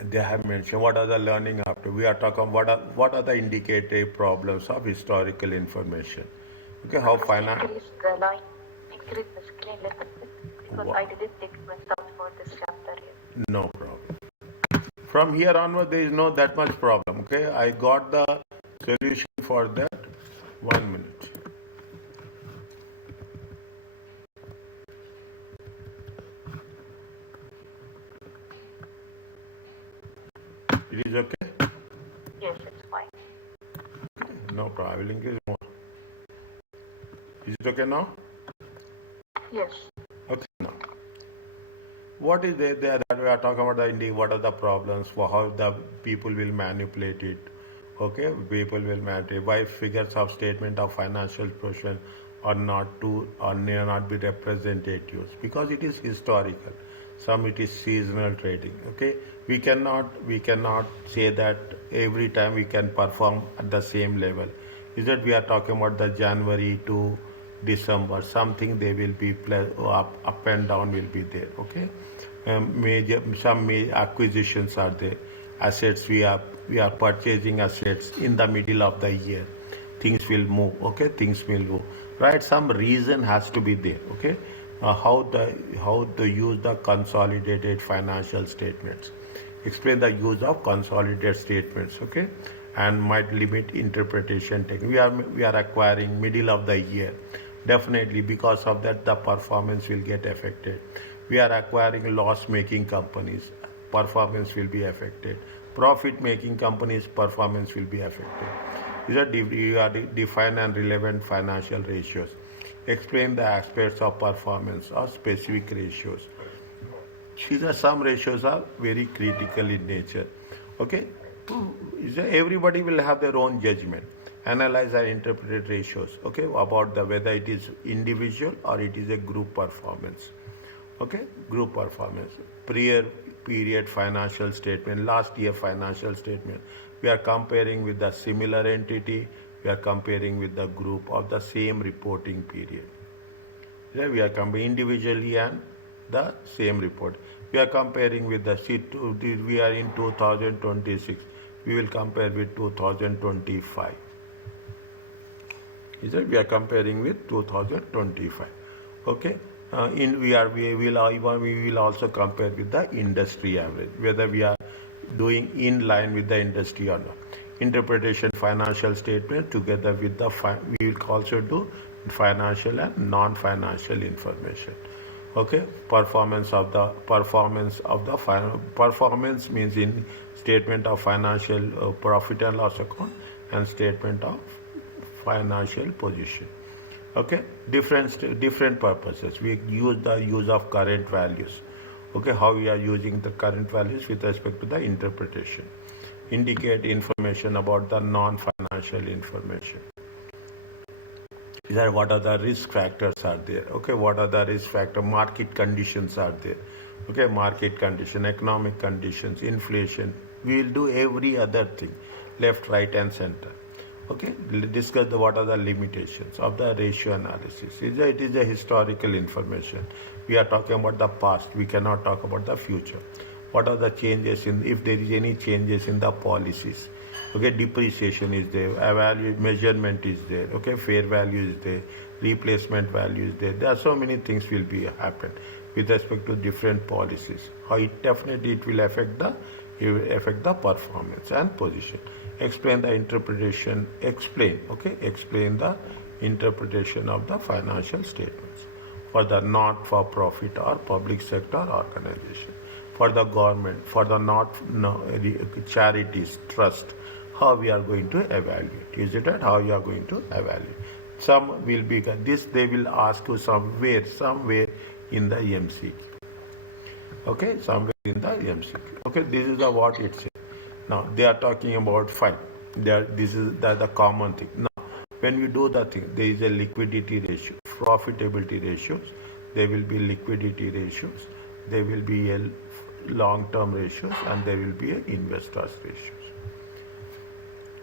They have mentioned what are the learning after. We are talking what are the indicative problems of historical information. Okay, how Just finance. increase the line, increase the screen little bit because I didn't take my stuff for this chapter here. No problem. From here onward, there is no that much problem. Okay, I got the solution for that. 1 minute. It is okay. Yes, it's fine. No problem. I will increase more. Is it okay now? Yes. Okay, now. What is there that we are talking about what are the problems for how the people will manipulate it? Okay, people will manipulate why figures of statement of financial position are not to or may not be representatives because it is historical. Some it is seasonal trading. Okay, we cannot say that every time we can perform at the same level. Is that we are talking about the January to December, something they will be up and down will be there. Okay, major acquisitions are there. Assets we are purchasing assets in the middle of the year. Things will move. Okay, things will move. Right, some reason has to be there. Okay, how to use the consolidated financial statements. Explain the use of consolidated statements. Okay, and might limit interpretation technique. We are acquiring middle of the year. Definitely, because of that, the performance will get affected. We are acquiring loss-making companies. Performance will be affected. Profit-making companies' performance will be affected. You are define and relevant financial ratios. Explain the aspects of performance or specific ratios. These are some ratios are very critical in nature. Okay, everybody will have their own judgment. Analyze and interpret ratios. Okay, about the whether it is individual or it is a group performance. Okay, group performance. Prior period financial statement, last year financial statement. We are comparing with the similar entity. We are comparing with the group of the same reporting period. Yeah, we are comparing individually and the same report. We are comparing with we are in 2026. We will compare with 2025. Is it? We are comparing with 2025. Okay. We will also compare with the industry average whether we are doing in line with the industry or not. Interpretation financial statement together with we will also do financial and non-financial information. Okay, performance means in statement of financial profit and loss account and statement of financial position. Okay, different purposes. We use the use of current values. Okay, how we are using the current values with respect to the interpretation. Indicate information about the non-financial information. These are what are the risk factors are there. Okay, what are the risk factor? Market conditions are there. Okay, market condition, economic conditions, inflation. We will do every other thing, left, right, and center. Okay, we'll discuss what are the limitations of the ratio analysis. It is a historical information. We are talking about the past. We cannot talk about the future. What are the changes if there is any changes in the policies? Okay, depreciation is there, measurement is there. Okay, fair value is there, replacement value is there. There are so many things will be happen with respect to different policies. How it will affect the performance and position. Explain the interpretation. Explain the interpretation of the financial statements for the not-for-profit or public sector organization, for the government, for the not no, charities, trust. How we are going to evaluate? Is it right? How you are going to evaluate? Some will be this. They will ask you somewhere in the MCQ. Okay, somewhere in the MCQ. Okay, this is what it says. Now they are talking about fine. This is the common thing. Now, when we do the thing, there is a liquidity ratio, profitability ratios. There will be liquidity ratios. There will be a long-term ratios, and there will be a investors ratios.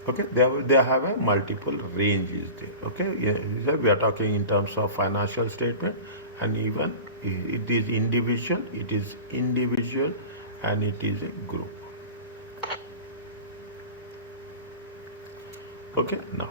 Okay, they have a multiple ranges there. Okay, yeah, we are talking in terms of financial statement, and even it is individual, and it is a group. Okay, now.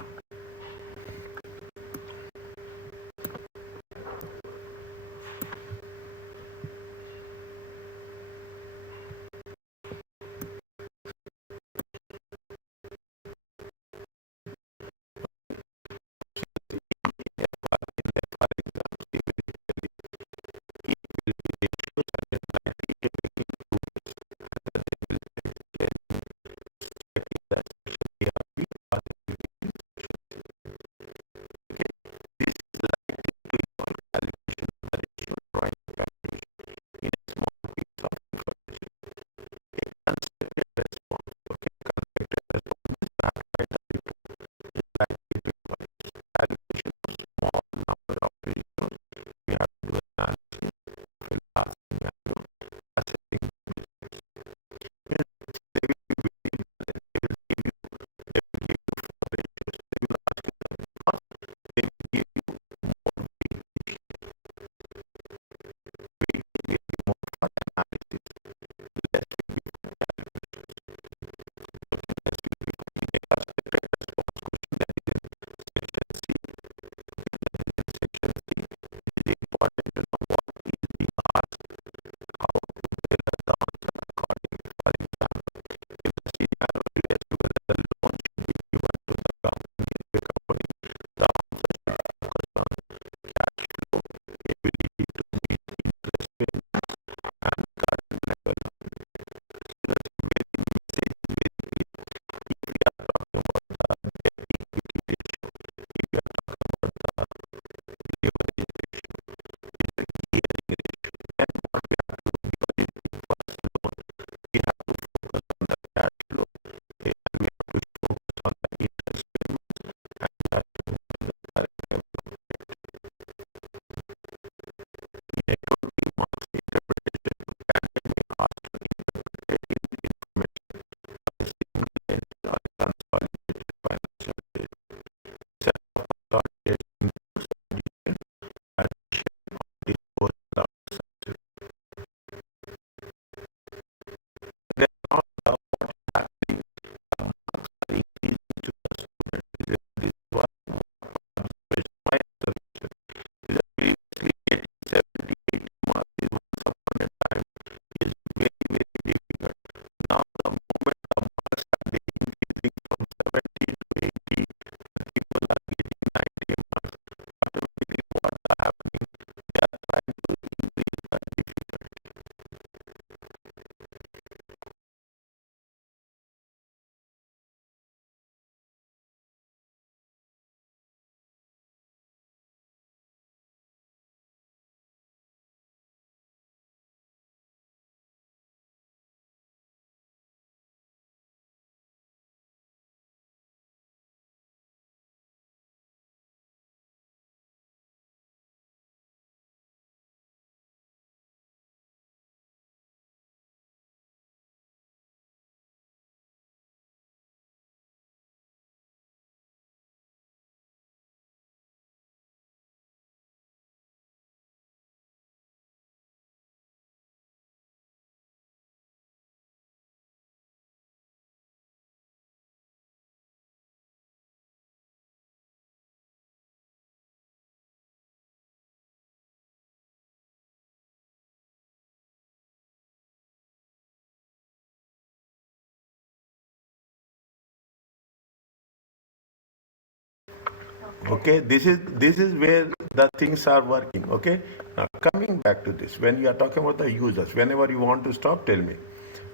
Okay, this is where the things are working. Okay, now coming back to this, when you are talking about the users, whenever you want to stop, tell me.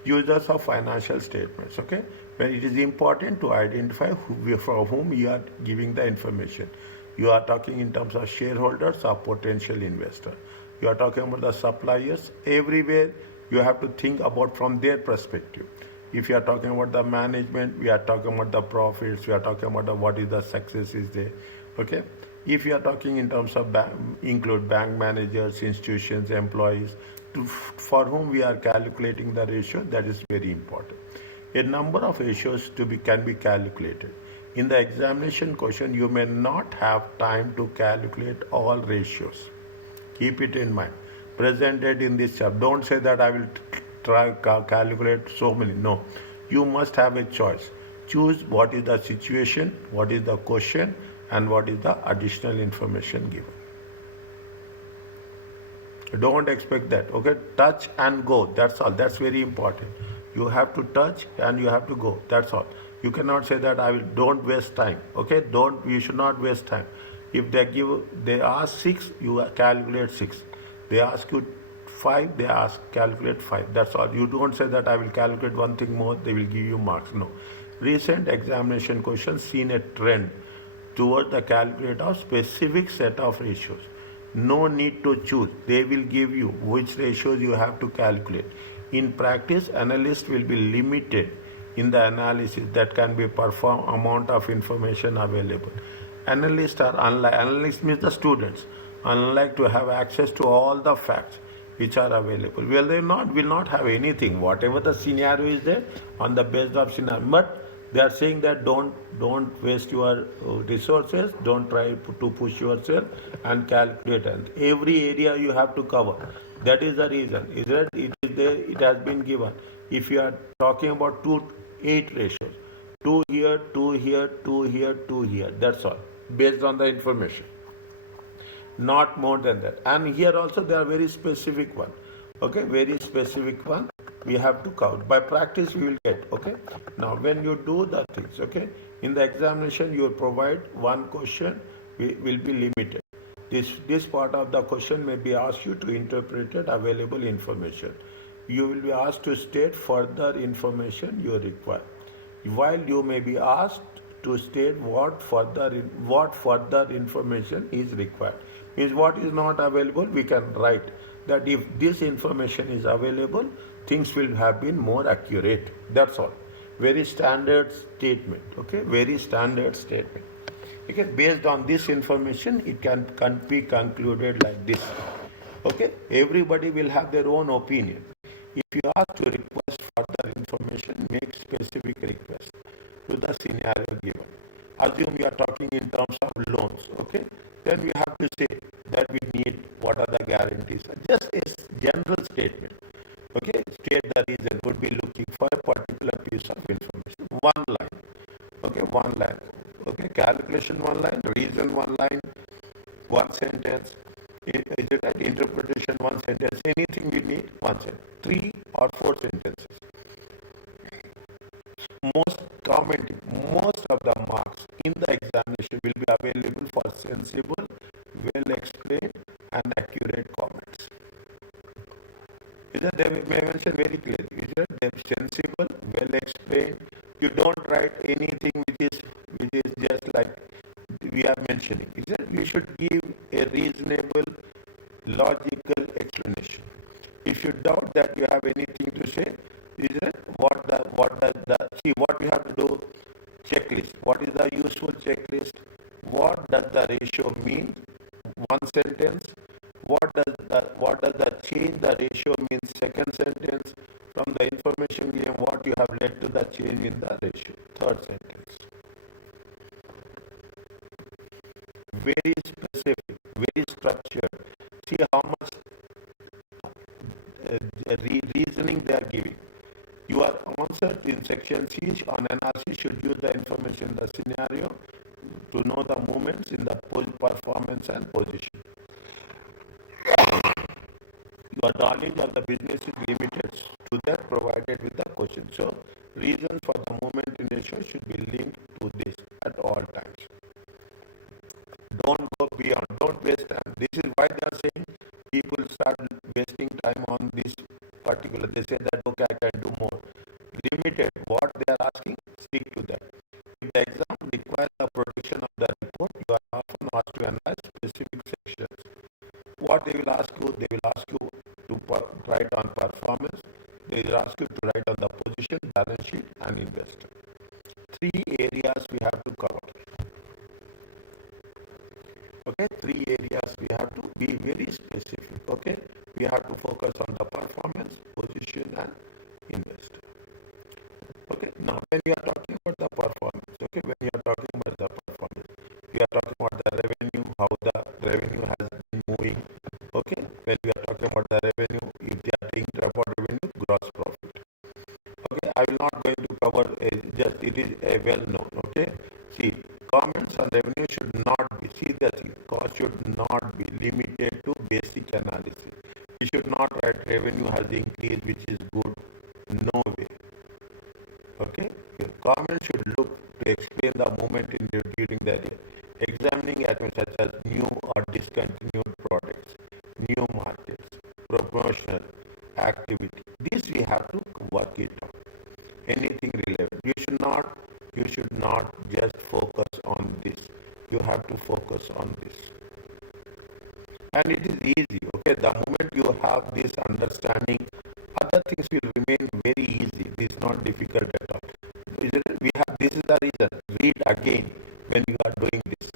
Users of financial statements. Okay, when it is important to identify for whom you are giving the information. You are talking in terms of shareholders or potential investor. You are talking about the suppliers. Everywhere you have to think about from their perspective. If you are talking about the management, we are talking about the profits, we are talking about what is the success is there. Okay. If you are talking in terms of include bank managers, institutions, employees, for whom we are calculating the ratio, that is very important. A number of ratios can be calculated. In the examination question, you may not have time to calculate all ratios. Keep it in mind. Presented in this chapter. Don't say that I will try calculate so many. No, you must have a choice. choose what is the situation, what is the question, and what is the additional information given. Don't expect that. Okay, touch and go. That's all. That's very important. You have to touch and you have to go. That's all. You cannot say that I will. Don't waste time. Okay, don't. You should not waste time. If they ask 6, you calculate 6. They ask you 5, they ask calculate 5. That's all. You don't say that I will calculate one thing more. They will give you marks. No. Recent examination questions seen a trend toward the calculate of specific set of ratios. No need to choose. They will give you which ratios you have to calculate. In practice, analysts will be limited in the analysis that can be performed amount of information available. Analysts means the students, unlike to have access to all the facts which are available. Well, they will not have anything. Whatever the scenario is there on the basis of scenario. But they are saying that don't waste your resources, don't try to push yourself and calculate. And every area you have to cover. That is the reason. Is that it is there? It has been given. If you are talking about 8 ratios, 2 here, 2 here, 2 here, 2 here. That's all. Based on the information. Not more than that. And here also there are very specific one. Okay, very specific one we have to cover. By practice we will get. Okay. Now when you do the things, okay, in the examination you will provide one question will be limited. This part of the question may be asked you to interpret available information. You will be asked to state further information you require. While you may be asked to state what further information is required. Means what is not available, we can write that if this information is available, things will have been more accurate. That's all. Very standard statement. Okay, very standard statement. Okay, based on this information, it can be concluded like this. Okay, everybody will have their own opinion. If you ask to request further information, make specific request to the scenario given. Assume you are talking in terms of loans, okay? Then we have to say that we need what are the guarantees. Just a general statement, okay? State the reason, would be looking for a particular piece of information. One line, okay? One line, okay? Calculation one line, reason one line, one sentence. Is it an interpretation one sentence? Anything we need, one sentence. 3 or 4 sentences. Most of the marks in the examination will be available for sensible, well explained and accurate comments. Is that they may mention very clearly. Is that they're sensible, well explained. You don't write anything which is just like we are mentioning. Is that you should give a reasonable, logical explanation. If you doubt that you have anything to say, is it what we have to do? Checklist. What is the useful checklist? What does the ratio mean? One sentence. What does the change the ratio mean? Second sentence. From the information given, what you have led to the change in the ratio? Third sentence. Very specific, very structured. See how much reasoning they are giving. Your answer in section C on NRC should use the information in the scenario to know the movements in the performance and position. Your knowledge of the business is limited to that provided with the question. So, reasons for the movement in ratio should be linked to this at all times. Don't go beyond. Don't waste time. This is why they are saying people start wasting time on this particular. They say that okay, I can do more. Limited. What they are asking, stick to that. If the exam requires the protection of the report, you are often asked to analyze specific sections. What they will ask you? They will ask you to write on performance. They will ask you to write on the position, balance sheet, and investor. 3 areas we have to cover. Okay, 3 areas we have to be very specific. Okay, we have to focus on the performance, position, and investor. Okay, now when we are talking about the performance, okay, when we are talking about the performance, we are talking about the revenue, how the revenue has been moving. Okay, when we are talking about the revenue, if they are taking about revenue, gross profit. Okay, I will not going to cover just it is a well known. Okay, see, comments on revenue should not be, see the thing, cost should not be limited to basic analysis. You should not write revenue has increased, which is good. No way. Okay, your comment should look to explain the movement during the year, examining items such as new or discontinued products, new markets, promotional activity. This we have to work it out. Anything relevant. You should not just focus on this. You have to focus on this. And it is easy. Okay, the moment you have this understanding, other things will remain very easy. This is not difficult at all. We have, this is the reason. Read again when you are doing this.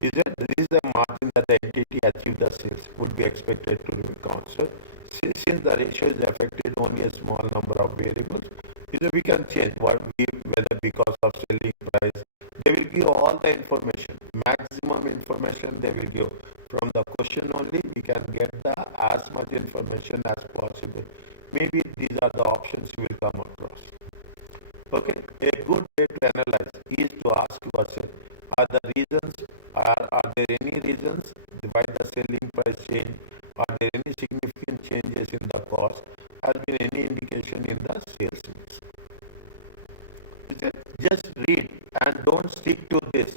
This is the margin that the entity achieved the sales would be expected to recount. So since the ratio is affected only a small number of variables, we can change whether because of selling price. They will give all the information, maximum information they will give. From the question only, we can get as much information as possible. Maybe these are the options you will come across. Okay, a good way to analyze is to ask yourself, are there any reasons why the selling price change? Are there any significant changes in the cost? Has been any indication in the sales mix? Just read and don't stick to this.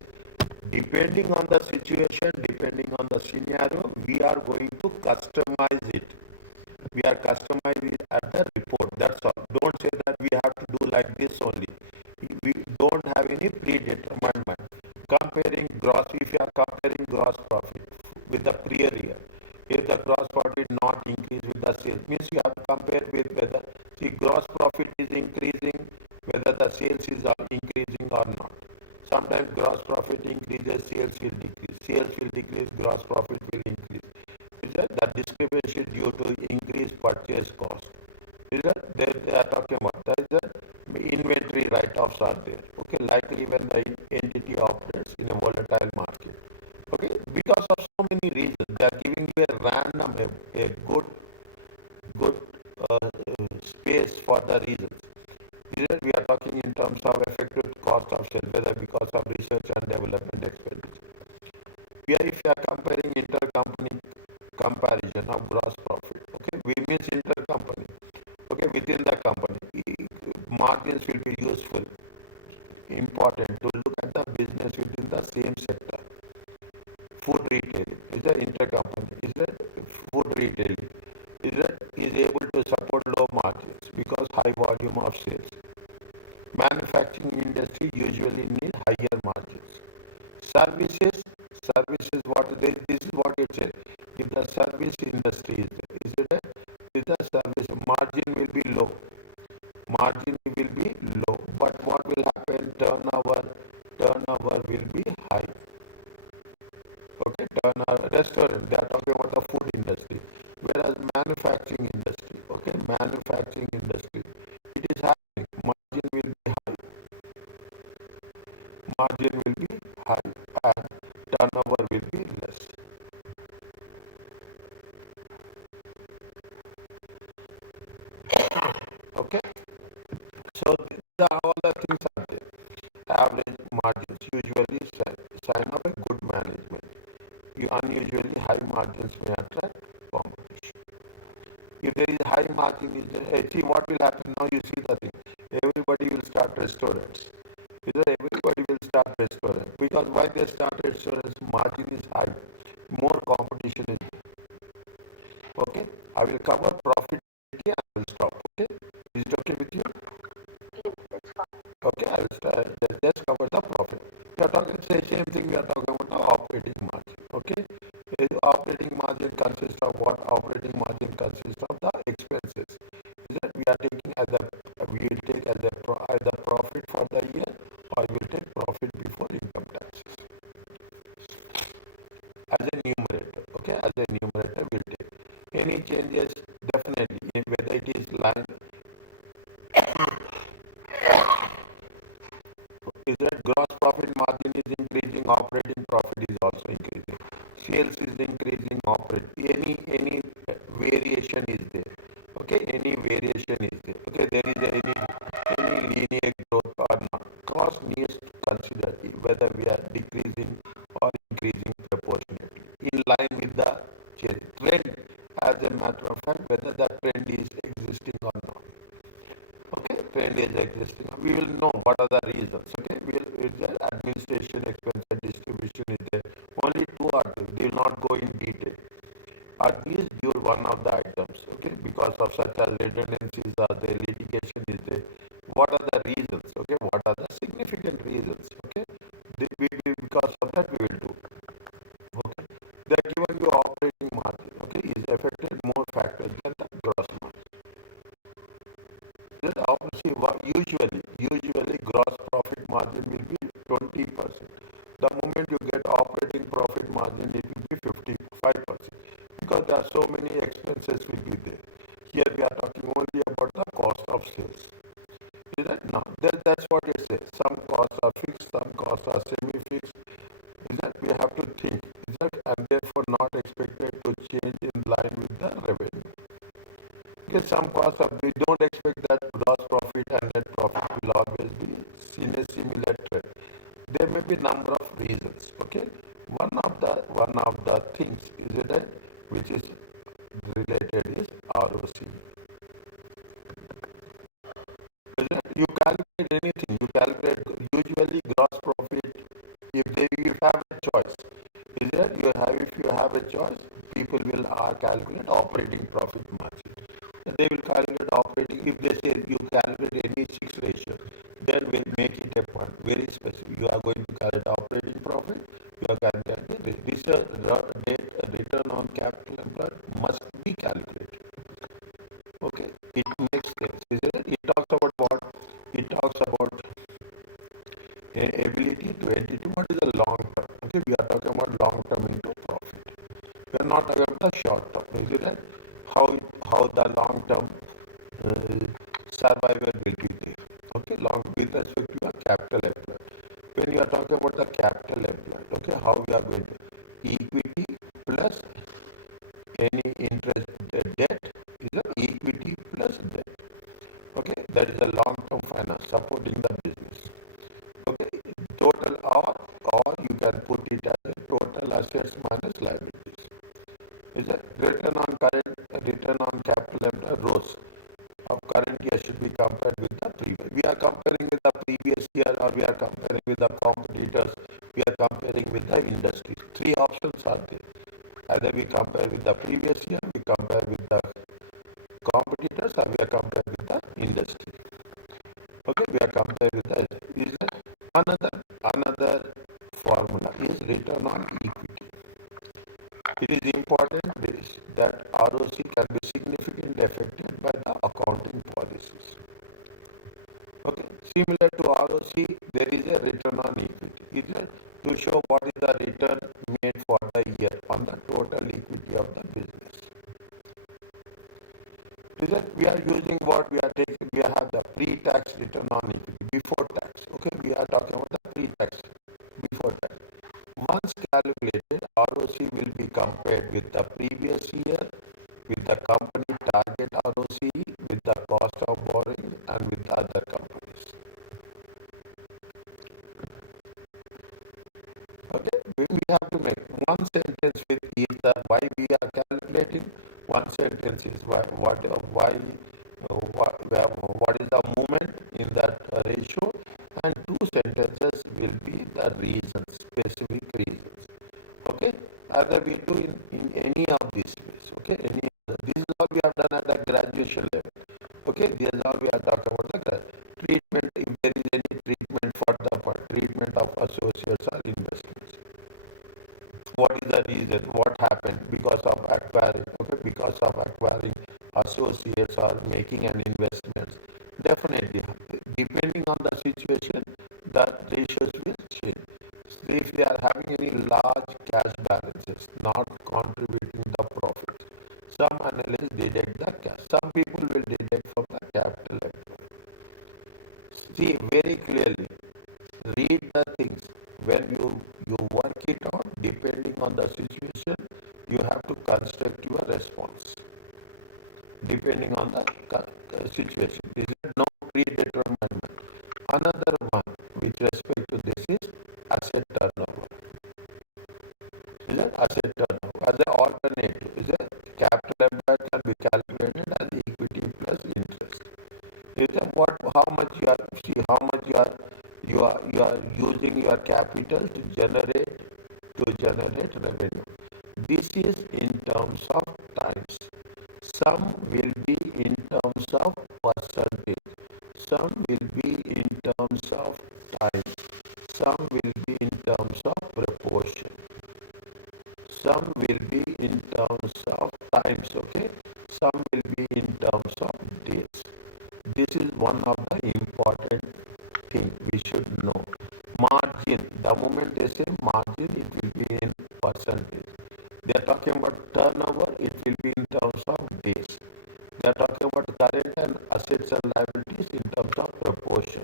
Depending on the situation, depending on the scenario, we are going to customize it. We are customizing it at the report. That's all. Don't say that we have to do like this only. We don't have any predetermined mind. If you are comparing gross profit with the prior year, if the gross profit not increase with the sales, means you have to compare with whether, see, gross profit is increasing, whether the sales is increasing or not. Sometimes gross profit increases, sales will decrease. Sales will decrease, gross profit will increase. The discrepancy due to increased purchase cost. They are talking about. That is the inventory write-offs are there. Okay, likely when the entity operates in a volatile market. Okay, because of so many reasons, they are giving you a random, a good space for the reasons. We are talking in terms of effective cost of sale, whether because of research and development expenditure. Here, if you are comparing intercompany comparison of gross profit, okay, we means intercompany. Okay, within the company, margins will be useful, important to look at the business within the same sector. Food retailing is an intercompany. Is that food retailing is able to support low margins because high volume of sales. Manufacturing industry usually need higher margins. Services, this is what it says. If the service industry is there, is the service margin will be low. Margin will be low. But what will happen? Turnover will be high. Okay, restaurant, they are talking about the food industry. Whereas manufacturing industry, it is high. Margin will be high. Margin will be high and turnover will be less. Okay, so all the things are there. Average margins usually sign of a good management. Unusually high margins may attract competition. If there is high margin, see what will happen now. You see the thing. Everybody will start restaurants. Everybody will start restaurants because why they start restaurants? Margin is high. More competition is there. Okay, I will cover profitability and I will stop. Okay, is it okay with you? Yes, that's fine. Okay, I will start, just cover the profit. We are talking same thing. We are talking about the operating margin. Okay, operating margin consists of what? Operating margin consists of the expenses. Is that we are taking we will take as either profit for the year or we will take profit before income taxes as a numerator. Okay, as a numerator we will take any changes definitely whether it is line. Is that gross profit margin is increasing, operating profit is also increasing, sales is increasing, any variation is there. Okay, any variation is there. Okay, there is any trend is existing. We will know what are the reasons. Okay, is there administration expense and distribution is there. Only two are there. They will not go in detail. Are these due one of the items? Okay, because of such as redundancies are there, litigation is there. What are the reasons? Okay, what are the significant reasons? Okay, because of that we will do. Okay, they're given you operating margin. Okay, is affected more factors than the gross margin. Then obviously, usually gross profit margin will be 20%. The moment you get operating profit margin, it will be 55% because there are so many expenses will be there. Here we are talking only about the cost of sales. Is that now? That's what it says. Some costs are fixed, some costs are semi-fixed. Is that we have to think? Is that and therefore not expected to change in line with the revenue. Okay, some costs are, we don't expect that gross profit and net profit will always be in a similar trend. There may be number of reasons. Okay, one of the things is that which is related is ROC. You calculate anything. You calculate usually gross profit. If you have a choice, is that if you have a choice, people will calculate operating profit margin. They will calculate operating. If they say you calculate any fixed ratio, then we'll make it a point very specific. You are going to calculate operating profit. You are calculating this return on capital employed must be calculated. Okay, it makes sense. It talks about what? It talks about ability to entity. What is the long term? Okay, we are talking about long term into profit. We are not talking about the short term. Is it that how the long term survival will be there? Okay, long with respect to your capital employed. When you are talking about the capital employed, okay, how we are going to equity plus any interest debt is a equity plus debt. Okay, that is a long-term finance supporting the business. Okay, total or you can put it as a total assets minus liabilities. Is a return on capital employed ROCE of current year should be compared with the previous. We are comparing with the previous year or we are comparing with the competitors. We are comparing with the industry. Three options are there. Either we compare with the previous year, we compare with the competitors, or we are comparing with the industry. Okay, we are comparing with the is another formula is return on equity. It is important that ROC can be significantly affected by the accounting policies. Okay, similar to ROC, there is a return on equity. It is to show what is the return made for the year on the total equity of the business. Is that we are using what we are taking, we have the pre-tax return on equity before tax. Okay, we are talking about the pre-tax before tax. Once calculated, ROC will be compared with the previous year, with the company target ROC, with the cost of borrowing, and with the other companies. Okay, we have to make one sentence with either why we are calculating. One sentence is what is the movement in that ratio, and two sentences will be the reasons, specific reasons. Okay, either we do in any of these ways. Okay, this is all we have done at the graduation level. Okay, this is all we are talking about the treatment. If there is any treatment for treatment of associates or investments. What is the reason? What happened because of acquiring? Okay, because of acquiring associates or making an investment. Definitely, depending on the situation, the ratios will change. If they are having any large cash balances, not contributing the profit, some analysts deduct the cash. Some people will deduct from the capital employed. See very clearly. Read the things. When you work it out, depending on the situation, you have to construct your response. Depending on the situation. This is no predetermined. Another one with respect to this is asset turnover. Is that asset turnover? As an alternative, is that capital employed can be calculated as equity plus interest. Is that what how much you are see how much you are using your capital to generate revenue. This is in terms of times. Some will be in terms of percentage. Some will be in terms of time. Some will be in terms of proportion. Some will be in terms of times, okay? Some will be in terms of days. This is one of the important thing we should know. Margin, the moment they say margin, it will be in percentage. They are talking about turnover, it will be in terms of days. They are talking about current and assets and liabilities in terms of proportion.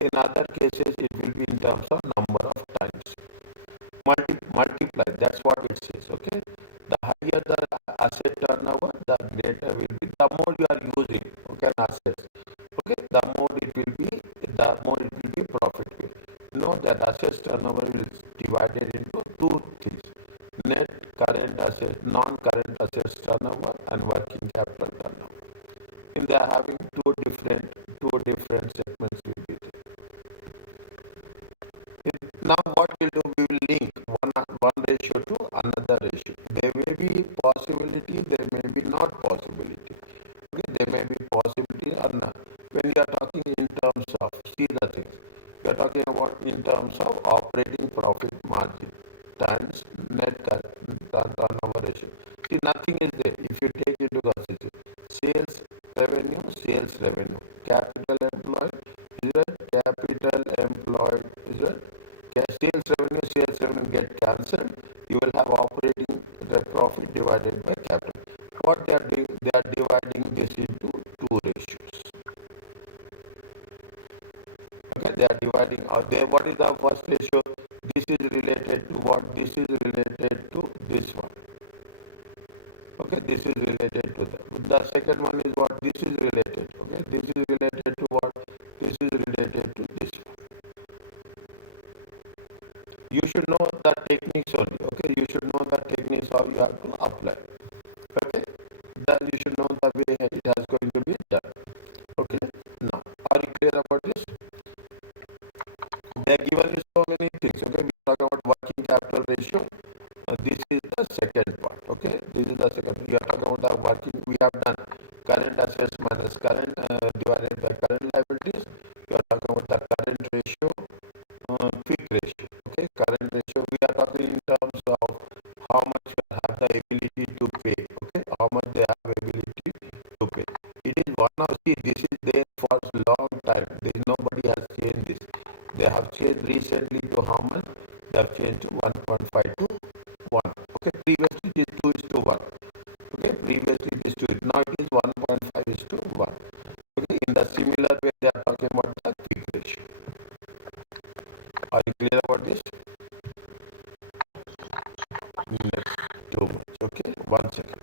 In other cases, it will be in terms of number of times. Multiply, that's what it says, okay? The higher the asset turnover, the greater will be, the more you are using, okay, assets, okay, the more it will be profitable. Note that assets turnover is divided into two things: net current assets, non-current assets turnover, and working capital turnover. And they are having two different segments will be there. Now what we'll do, we will link one ratio to another ratio. There may be possibility, there may be not possibility. Okay, there may be possibility or not. When you are talking in terms of, see the things, you are talking about in terms of operating profit margin times net turnover ratio. See, nothing is there. If you take into consideration sales revenue, capital employed, is it? Capital employed, is it? Sales revenue get cancelled. You will have operating the profit divided by capital. What they are doing, they are dividing this into two ratios. Okay, they are dividing out there. What is the first ratio? This is related to what? This is related to this one. Okay, this is related to that. The second one is what? This is related. Okay, this is related to what? This is related to this one. You should know the techniques only. Okay, you should know the techniques how you have to apply. Okay, then you should know the way it has going to be done. Okay, now are you clear about this? They have given you so many things. Okay, we talk about working capital ratio. This is the second part. Okay, this is the second. We are talking about the working. We have done current assets minus current divided by current liabilities. We are talking about the current ratio, quick ratio. Okay, current ratio. We are talking in terms of how much you have the ability to pay. Okay, how much they have ability to pay. It is one of, see, this is there for a long time. Nobody has changed this. They have changed recently to how much? They have changed to 1.5 to 1. Okay, previously it is 2 is to 1. Okay, previously it is 2. Now it is 1.5 is to 1. Okay, in the similar way they are talking about the quick ratio. Are you clear about this? Yes, too much. Okay, 1 second.